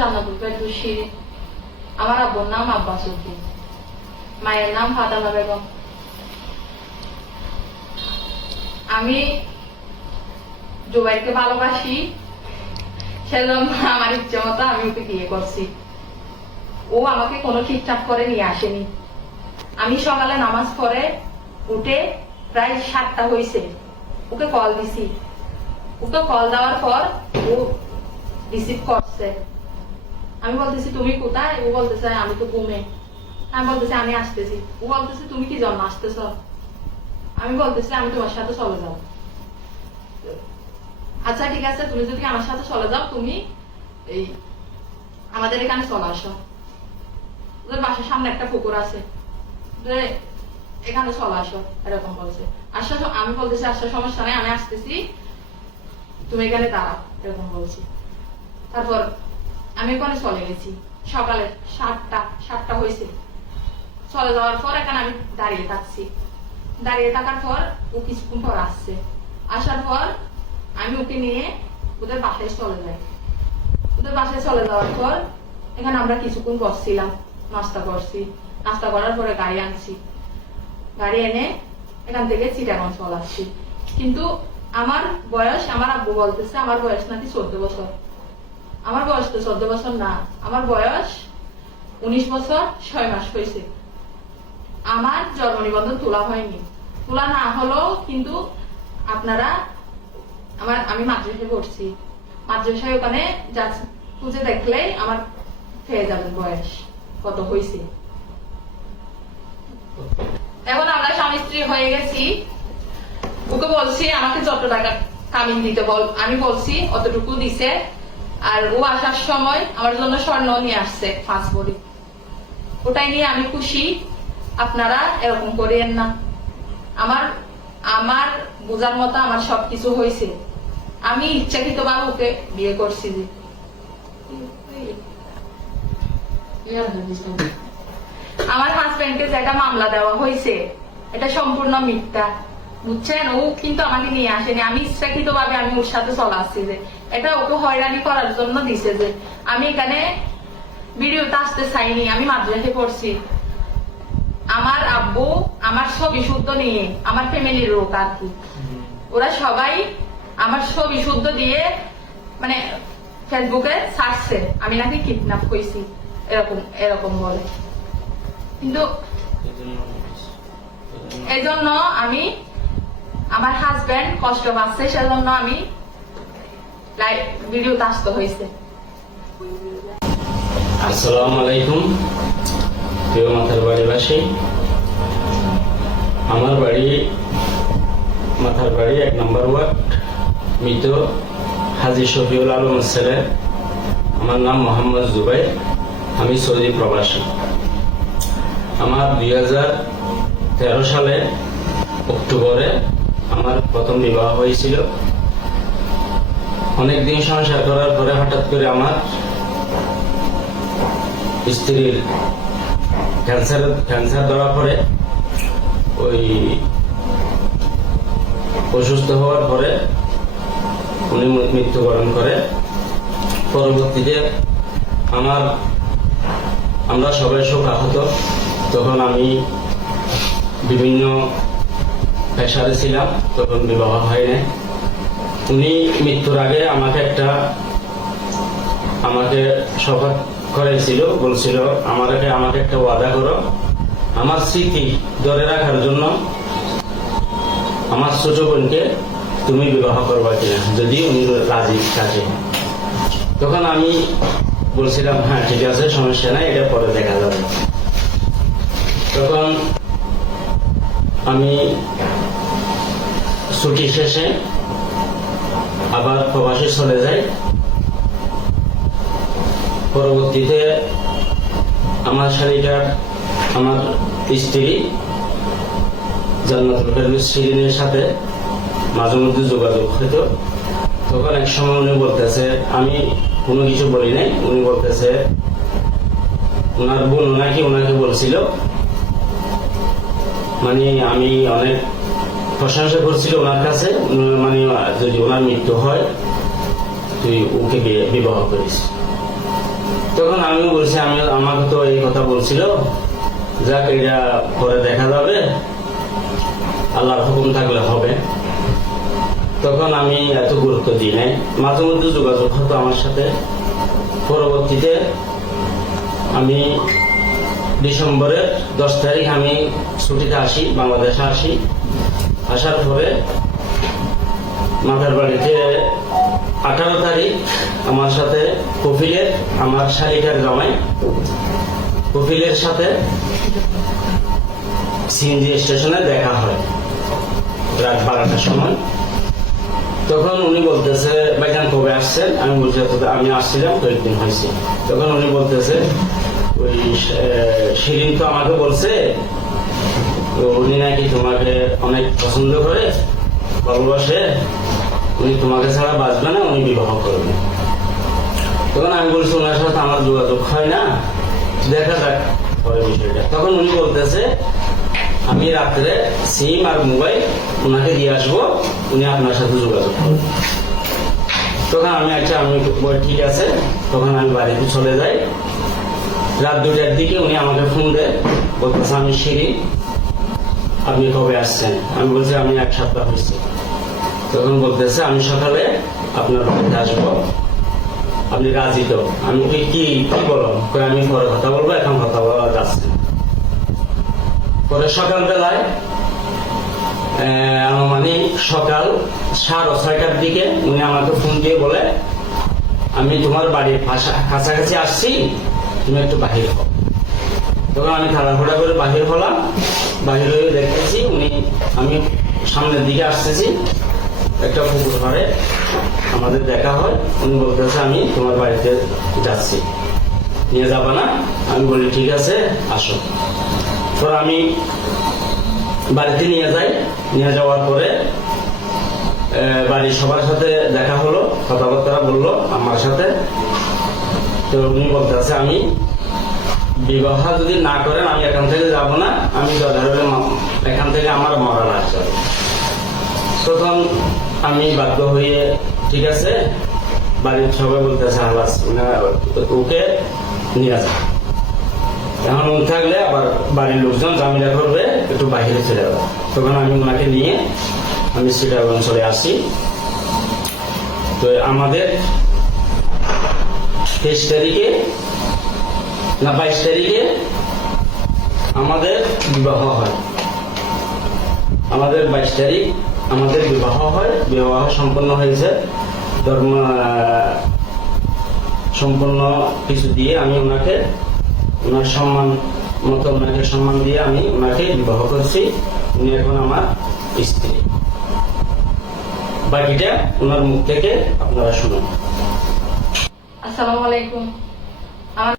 জান্নাতুল ফেরদৌসী। আমার আব্বুর নাম আব্বাস উদ্দিন, মায়ের নাম ফাতেমা বেগম। আমি জুবাইরকে ভালোবাসি, সেজন্য আমার ইচ্ছে মতো আমি ওকে বিয়ে করছি। ও আমাকে কোনো ঠিকঠাক করে নিয়ে আসেনি। আমি সকালে নামাজ পড়ে উঠে প্রায় 7টা হয়েছে, ওকে কল দিছি। ওকে কল দেওয়ার পর ও রিসিভ করছে। আমি বলতেছি তুমি কোথায়? ও বলতেছে আমি তো ঘুমে। আমি বলতেছি আমি আসতেছি। ও বলতেছে তুমি কি জন্য আসতেছ? আমি বলতেছি আমি তোমার সাথে চলে যাও। আচ্ছা ঠিক আছে, তুমি যদি আমার সাথে চলে যাও, তুমি এই আমাদের এখানে চলে আসো। ওদের বাসার সামনে একটা পুকুর আছে, এখানে চলে আসো, এরকম বলছে। আমি বলতেছি আসার সমস্যা নেই, আমি আসতেছি, তুমি এখানে দাঁড়াও, এরকম বলছি। তারপর আমি ওখানে চলে গেছি। সকালে 7টা হয়েছে। চলে যাওয়ার পর এখানে আমি দাঁড়িয়ে থাকছি। দাঁড়িয়ে থাকার পর ও কিছুক্ষণ পর আসছে। আসার পর আমি ওকে নিয়ে ওদের বাসায় চলে যাই। ওদের বাসায় চলে যাওয়ার পর এখানে আমরা কিছুক্ষণ বসছিলাম, নাস্তা করছি। নাস্তা করার পরে গাড়ি আনছি। গাড়ি এনে এখান থেকে চিটাগাং চলে আসছি। কিন্তু আমার বয়স, আমার আব্বু বলতেছে আমার বয়স নাকি 14 বছর। আমার বয়স তো 14 বছর না, আমার বয়স 19 বছর 6 মাস হয়েছে। আমার জন্ম নিবন্ধন তোলা হয়নি। তোলা না হলেও কিন্তু আপনারা আমি মাদ্রাসায় পড়ছি, মাদ্রাসায় ওখানে খুঁজে দেখলে আমার পেয়ে যাবেন বয়স কত হয়েছে। এখন আমরা স্বামী স্ত্রী হয়ে গেছি। ওকে বলছি আমাকে যত টাকা কামিন দিতে বল, আমি বলছি অতটুকু দিছে। আর ও আসার সময় আমার জন্য স্বর্ণ নিয়ে আসছে 5 ভরি। ওটাই নিয়ে আমি খুশি। আপনারা এরকম করিয়েন না। আমার বোঝার মতো আমার সবকিছু হয়েছে। আমি ইচ্ছাকৃত ভাবে ওকে বিয়ে করছি। আমার হাজবেন্ডকে যেটা মামলা দেওয়া হয়েছে এটা সম্পূর্ণ মিথ্যা, বুঝছেন? ও কিন্তু আমাকে নিয়ে আসেনি। আমি ইচ্ছাকৃত ভাবে আমি ওর সাথে চলে আসছি। যে এটা ওকে হয়রানি করার জন্য দিছে। যে আমি এখানে ভিডিওতে আসতে চাইনি, আমি মাদ্রাসায় পড়ছি। আমার আব্বু আমার ছবি শুদ্ধ নিয়ে, আমার ফ্যামিলির লোক আর কি, ওরা সবাই আমার ছবি শুদ্ধ দিয়ে মানে ফেসবুকে ছাড়ছে আমি নাকি কিডন্যাপ হয়েছি, এরকম এরকম বলে। কিন্তু এই জন্য আমি, আমার হাজবেন্ড কষ্ট পাচ্ছে, সেজন্য আমি লাইভ ভিডিওতে আসতে হয়েছে। আসসালামু আলাইকুম প্রিয় মাথার বাড়িবাসী। আমার বাড়ি মাথার বাড়ি 1 নম্বর ওয়ার্ড, মৃত হাজী শফিউল আলম ছেলে। আমার নাম মোহাম্মদ জুবাইর, আমি সৌদি প্রবাসী। আমার 2013 সালে অক্টোবরে আমার প্রথম বিবাহ হয়েছিল। অনেকদিন সংসার করার পরে হঠাৎ করে আমার স্ত্রীর ক্যান্সার ধরা পড়ে। ওই অসুস্থ হওয়ার পরে উনি মৃত্যুবরণ করে। পরবর্তীতে আমরা সবাই শোকাহত। তখন আমি বিভিন্ন পেশারে ছিলাম, তখন বিবাহ হয় নাই। উনি মৃত্যুর আগে আমাকে শপথ করেছিল, বলছিল আমাকে একটা ওয়াদা করো, আমার স্মৃতি ধরে রাখার জন্য আমার ছোট বোনকে তুমি বিবাহ করবা কিনা, যদি উনি রাজি থাকে। তখন আমি বলছিলাম হ্যাঁ ঠিক আছে, সমস্যা নাই, এটা পরে দেখা যাবে। তখন আমি ছুটি শেষে আবার প্রবাসে চলে যাই। পরবর্তীতে আমার শালিকার, আমার স্ত্রী জান্নাতুল ফেরদৌসীর সাথে মাঝে মধ্যে যোগাযোগ হতো। তখন এক সময় উনি বলতেছে, আমি কোনো কিছু বলি নাই, উনি বলতেছে ওনার বোন ওনাকে বলছিল, মানে আমি অনেক প্রশংসা করছিল ওনার কাছে, মানে যদি ওনার মৃত্যু হয় তুই ওকে বিবাহ করিস। তখন আমিও বলছি, আমাকে তো এই কথা বলছিল, যাক এটা পরে দেখা যাবে, আল্লাহর হুকুম থাকলে হবে। তখন আমি এত গুরুত্ব দিই নাই, মাঝে মধ্যে যোগাযোগ হতো আমার সাথে। পরবর্তীতে আমি ডিসেম্বরের 10 তারিখ আমি ছুটিতে আসি, বাংলাদেশে আসি। আসার পরে মাথার বাড়িতে 18 তারিখ আমার সাথে কপিলের, আমার শালিকার জামাই কপিলের সাথে সিএনজি স্টেশনে দেখা হয় রাত 12টার সময়। তখন উনি বলতেছে, ভাইজান কবে আসছেন? আমি বলছি আমি আসছিলাম কয়েকদিন হয়েছে। তখন উনি বলতেছে, ওই শিরিন তো আমাকে বলছে, তো উনি নাকি তোমাকে অনেক পছন্দ করে, ভালোবাসে, উনি তোমাকে ছাড়া বাঁচবে না, উনি বিবাহ করবে। তখন আমি বলছি, ওনার সাথে আমার যোগাযোগ হয় না, দেখা যাক পরে বিষয়টা। তখন উনি বলতেছে, আমি রাত্রে সিম আর মোবাইল ওনাকে দিয়ে আসবো, উনি আপনার সাথে যোগাযোগ করবেন। তখন আমি বলি ঠিক আছে। তখন আমি বাড়িতে চলে যাই। রাত 2টার দিকে উনি আমাকে ফোন দেয়, বলতেছে, আমি শিরিন, আপনি কবে আসছেন? আমি বলছি আমি 1 সপ্তাহ হয়েছে। তখন বলতেছে, আমি সকালে আপনার বাড়িতে আসবো, আপনি রাজি তো? আমি কি কি বলো? আমি পরে কথা বলবো, এখন কথা বলা যাচ্ছে না। পরে সকালবেলায় মানে সকাল 6:30টার দিকে উনি আমাকে ফোন দিয়ে বলে, আমি তোমার বাড়ির কাছাকাছি আসছি, তুমি একটু বাহির হও। তখন আমি তাড়াহুড়া করে বাহির হলাম। বাহির হয়ে দেখতেছি আমি সামনের দিকে আসতেছি, একটা পুকুর পাড়ে আমাদের দেখা হয়। উনি বলতেছে, আমি তোমার বাড়িতে যাচ্ছি, নিয়ে যাবা না? আমি বলি ঠিক আছে, আসো। পরে আমি বাড়িতে নিয়ে যাই। নিয়ে যাওয়ার পরে বাড়ির সবার সাথে দেখা হলো, কথাবার্তা বললো আমার সাথে। তো উনি বলতেছে, আমি বিবাহ যদি না করেন আমি এখান থেকে যাব না, আমি এখান থেকে আমার মরা লাগছে। তখন আমি বাধ্য হয়ে ঠিক আছে, বাড়ির সবাই বলতেছে, হালাস ওকে নিয়ে যা। এখন উনি থাকলে আবার বাড়ির লোকজন ঝামেলা করবে, একটু বাহিরে চলে যাবে। তখন আমি ওনাকে নিয়ে আমি সিটাগঞ্জ চলে আসি। তো আমাদের 23 তারিখে না 22 তারিখে আমাদের বিবাহ হয়। আমাদের 22 তারিখ আমাদের বিবাহ হয়। বিবাহ সম্পন্ন হয়েছে, ধর্ম সম্পূর্ণ কিছু দিয়ে আমি ওনার সম্মান মতো ওনাকে সম্মান দিয়ে আমি ওনাকে বিবাহ করছি। উনি এখন আমার স্ত্রী। বাকিটা ওনার মুখ থেকে আপনারা শুনুন। আসসালামু আলাইকুম।